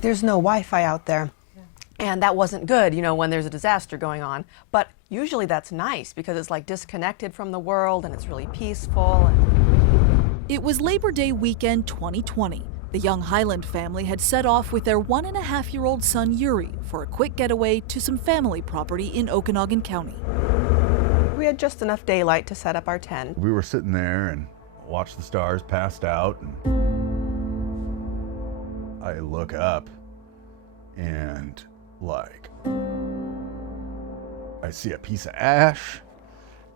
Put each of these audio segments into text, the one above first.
There's no Wi-Fi out there. And that wasn't good, you know, when there's a disaster going on. But usually that's nice because it's like disconnected from the world and it's really peaceful. It was Labor Day weekend 2020. The young Hyland family had set off with their 1.5-year-old son Yuri for a quick getaway to some family property in Okanogan County. We had just enough daylight to set up our tent. We were sitting there and watched the stars passed out. And I look up and like I see a piece of ash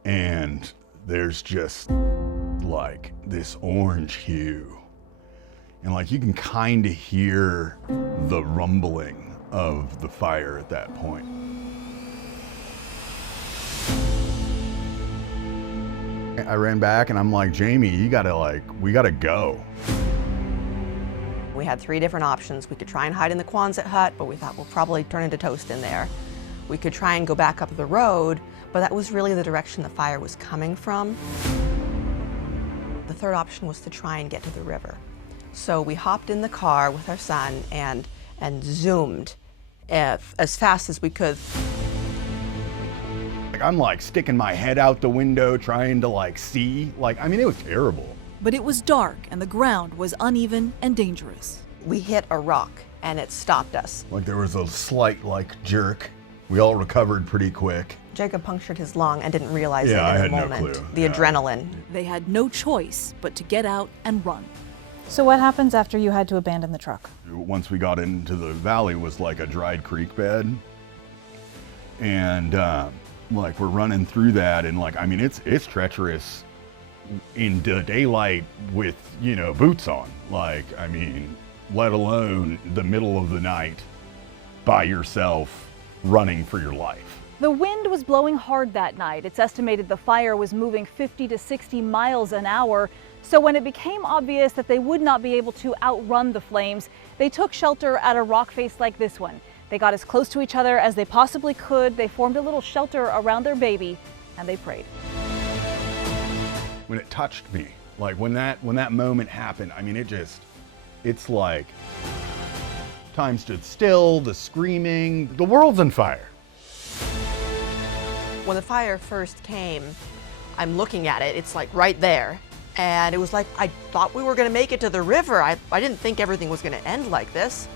and there's just like this orange hue. And like you can kind of hear the rumbling of the fire at that point. I ran back and I'm like, Jamie, we gotta go. We had 3 different options. We could try and hide in the Quonset hut, but we thought we'll probably turn into toast in there. We could try and go back up the road, but that was really the direction the fire was coming from. The third option was to try and get to the river. So we hopped in the car with our son and zoomed as fast as we could. I'm like sticking my head out the window trying to like see. I mean, it was terrible. But it was dark and the ground was uneven and dangerous. We hit a rock and it stopped us. Like there was a slight jerk. We all recovered pretty quick. Jacob punctured his lung and didn't realize it I in had the no moment. clue. The adrenaline. They had no choice but to get out and run. So what happens after you had to abandon the truck? Once we got into the valley was like a dried creek bed. And like we're running through that and like, I mean, it's treacherous in the daylight with, you know, boots on. Like, I mean, let alone the middle of the night by yourself running for your life. The wind was blowing hard that night. It's estimated the fire was moving 50 to 60 miles an hour. So when it became obvious that they would not be able to outrun the flames, they took shelter at a rock face like this one. They got as close to each other as they possibly could. They formed a little shelter around their baby and they prayed. When it touched me, like when that moment happened, I mean, it's like time stood still, the screaming, the world's on fire. When the fire first came, I'm looking at it, it's like right there. And it was like, I thought we were gonna make it to the river. I didn't think everything was gonna end like this.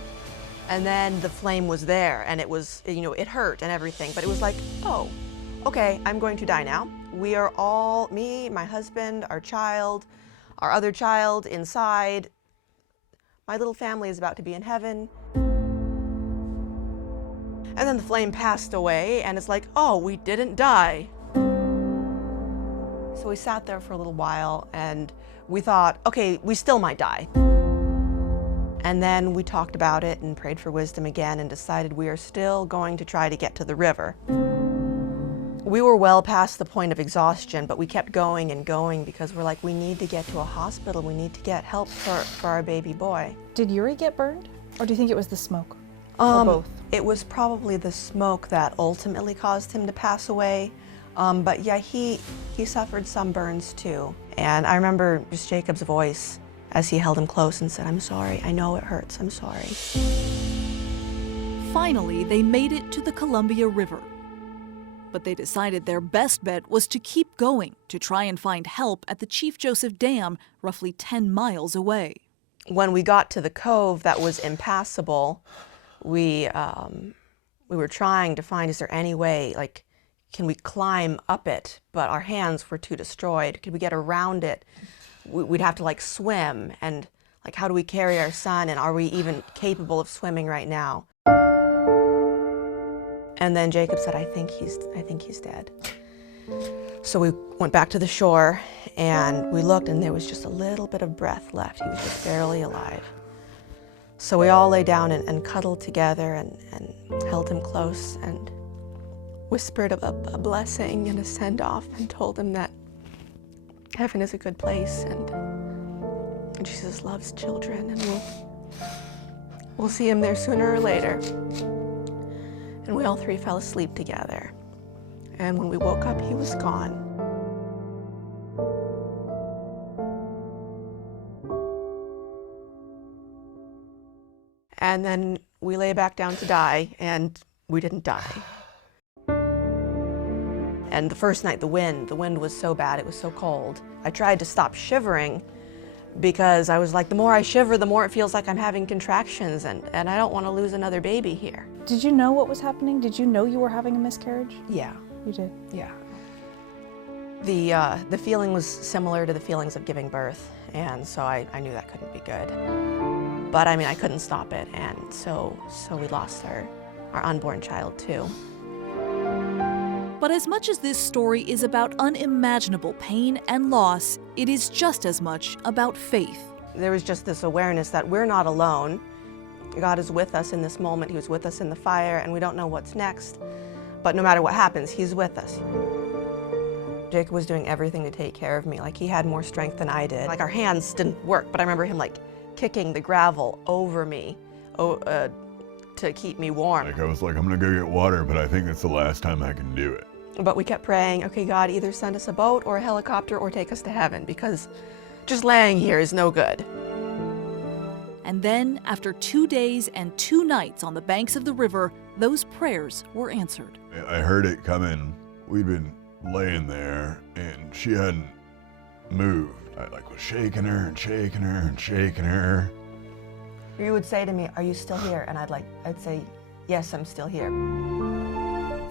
And then the flame was there and it was, you know, it hurt and everything, but it was like, oh, okay, I'm going to die now. We are all, me, my husband, our child, our other child inside. My little family is about to be in heaven. And then the flame passed away and it's like, oh, we didn't die. So we sat there for a little while and we thought, okay, we still might die. And then we talked about it and prayed for wisdom again and decided we are still going to try to get to the river. We were well past the point of exhaustion, but we kept going and going because we're like, we need to get to a hospital. We need to get help for our baby boy. Did Yuri get burned? Or do you think it was the smoke? Or both? It was probably the smoke that ultimately caused him to pass away. But yeah, he suffered some burns too. And I remember just Jacob's voice as he held him close and said, I'm sorry, I know it hurts, I'm sorry. Finally, they made it to the Columbia River. But they decided their best bet was to keep going to try and find help at the Chief Joseph Dam, roughly 10 miles away. When we got to the cove that was impassable, we were trying to find, is there any way, like, can we climb up it? But our hands were too destroyed. Could we get around it? We'd have to like swim, and like, how do we carry our son, and are we even capable of swimming right now? And then Jacob said, I think he's dead. So we went back to the shore and we looked and there was just a little bit of breath left. He was just barely alive. So we all lay down and cuddled together and held him close and whispered a blessing and a send-off and told him that heaven is a good place and Jesus loves children and we'll see him there sooner or later. And we all 3 fell asleep together. And when we woke up, he was gone. And And then we lay back down to die, and we didn't die. And the first night, the wind was so bad, it was so cold. I tried to stop shivering because I was like, the more I shiver, the more it feels like I'm having contractions, and I don't want to lose another baby here. Did you know what was happening? Did you know you were having a miscarriage? Yeah. You did? Yeah. The feeling was similar to the feelings of giving birth, and so I knew that couldn't be good. But I mean, I couldn't stop it, and so we lost our unborn child too. But as much as this story is about unimaginable pain and loss, it is just as much about faith. There was just this awareness that we're not alone. God is with us in this moment. He was with us in the fire, and we don't know what's next. But no matter what happens, He's with us. Jacob was doing everything to take care of me. Like, he had more strength than I did. Like, our hands didn't work, but I remember him like kicking the gravel over me to keep me warm. Like, I was like, I'm gonna go get water, but I think that's the last time I can do it. But we kept praying, okay, God, either send us a boat or a helicopter or take us to heaven, because just laying here is no good. And then, after 2 days and 2 nights on the banks of the river, those prayers were answered. I heard it coming. We'd been laying there, and she hadn't moved. I was shaking her and shaking her and shaking her. You would say to me, are you still here? And I'd say, yes, I'm still here.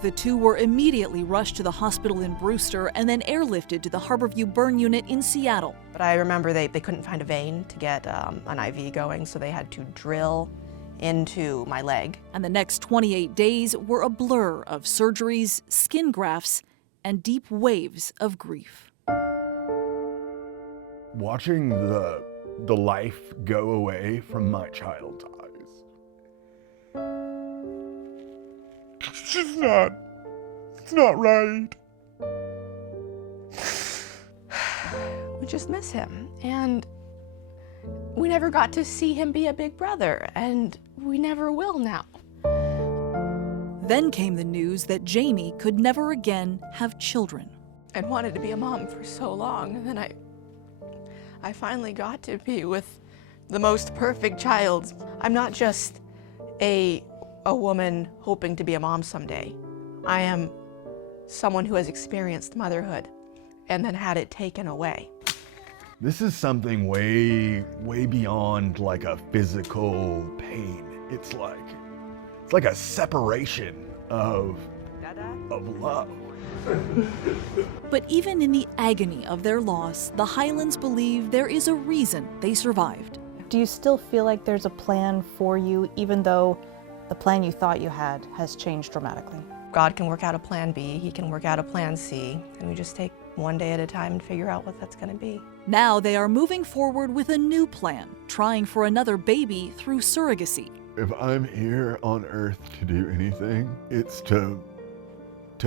The two were immediately rushed to the hospital in Brewster and then airlifted to the Harborview Burn Unit in Seattle. But I remember they couldn't find a vein to get an IV going, so they had to drill into my leg. And the next 28 days were a blur of surgeries, skin grafts, and deep waves of grief. Watching the life go away from my child's eyes. It's not right. We just miss him, and we never got to see him be a big brother, and we never will now. Then came the news that Jamie could never again have children. I'd wanted to be a mom for so long, and then I finally got to be with the most perfect child. I'm not just a woman hoping to be a mom someday. I am someone who has experienced motherhood and then had it taken away. This is something way beyond like a physical pain. It's like a separation of love. But even in the agony of their loss, the Hylands believe there is a reason they survived. Do you still feel like there's a plan for you, even though the plan you thought you had has changed dramatically? God can work out a plan B, He can work out a plan C, and we just take one day at a time and figure out what that's going to be. Now they are moving forward with a new plan, trying for another baby through surrogacy. If I'm here on earth to do anything, it's to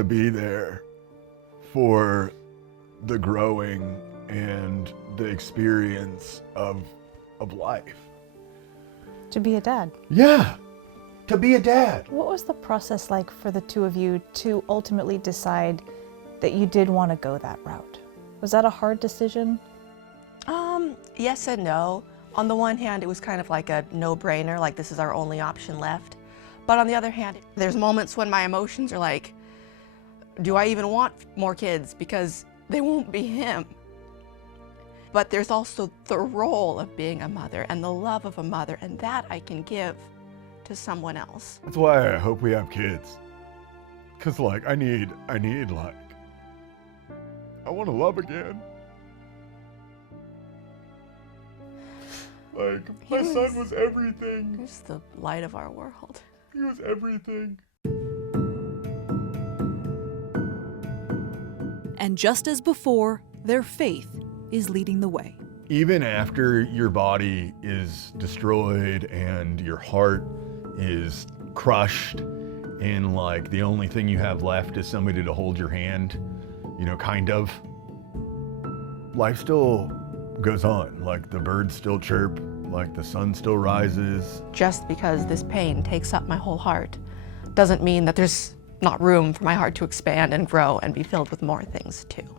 be there for the growing and the experience of life. To be a dad? Yeah, to be a dad. What was the process like for the two of you to ultimately decide that you did want to go that route? Was that a hard decision? Yes and no. On the one hand, it was kind of like a no-brainer, like this is our only option left. But on the other hand, there's moments when my emotions are like, do I even want more kids? Because they won't be him. But there's also the role of being a mother and the love of a mother, and that I can give to someone else. That's why I hope we have kids. Cause I need I want to love again. My son was everything. He was the light of our world. He was everything. And just as before, their faith is leading the way. Even after your body is destroyed and your heart is crushed and the only thing you have left is somebody to hold your hand, kind of, life still goes on. The birds still chirp, the sun still rises. Just because this pain takes up my whole heart doesn't mean that there's not room for my heart to expand and grow and be filled with more things too.